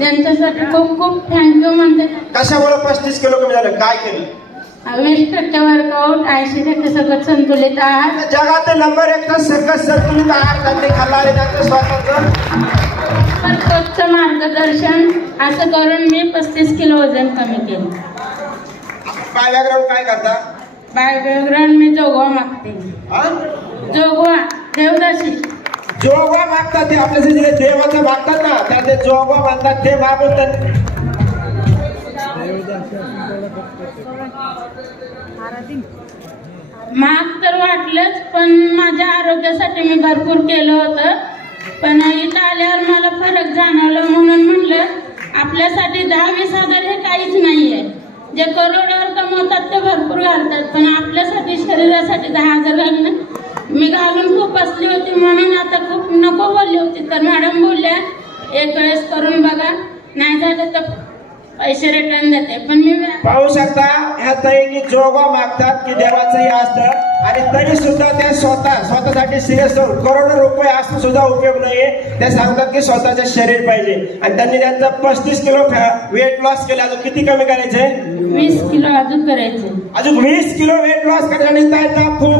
त्यांच्यासाठी खूप खूप थँक्यू म्हणते. कशामुळे 35 किलो कमी झालं? काय केलं? 20% वर्कआउट, 80% सगळं संतुलित आहार. जगातील नंबर 1 सकस संतुलित आहार त्यांनी खाल्ला आहे. त्यांचं स्वतःचं मार्गदर्शन असं करून मी 35 किलो वजन कमी केलं. काय बॅकग्राऊंड काय करता? बॅकग्राऊंड मी जोगवा मागते. जोगवा देवदासी जोगवा मागतात ते आपल्यासाठी जे देवाचं मागतात ना त्या ते जोगवा मागतात ते मागवतात. महाग तर वाटलंच पण माझ्या आरोग्यासाठी मी भरपूर केलं होतं. पण इथं आल्यावर मला फरक जाणवलं म्हणून म्हणलं आपल्यासाठी 10-20 हजार हे काहीच नाहीये. जे करोडवर कमवतात ते भरपूर घालतात पण आपल्यासाठी शरीरासाठी 10,000 घालणं मी घालून खूप बसली होती म्हणून आता खूप नको बोलली होती. तर मॅडम बोलल्या एक वेळेस करून बघा, नाही झालं तर पैसे रिटर्न देते. पण मी पाहू शकता ह्या ताई की जोगवा मागतात की देवाचंही असतं आणि तरी सुद्धा त्या स्वतःसाठी सिरियस करोडो रुपये असून सुद्धा उपयोग नाहीये. ते सांगतात की स्वतःचे शरीर पाहिजे आणि त्यांनी त्यांचा 35 किलो वेट लॉस केला. अजून किती कमी करायचंय? 20 किलो अजून करायचे. अजून 20 किलो वेट लॉस करण्यासाठी खूप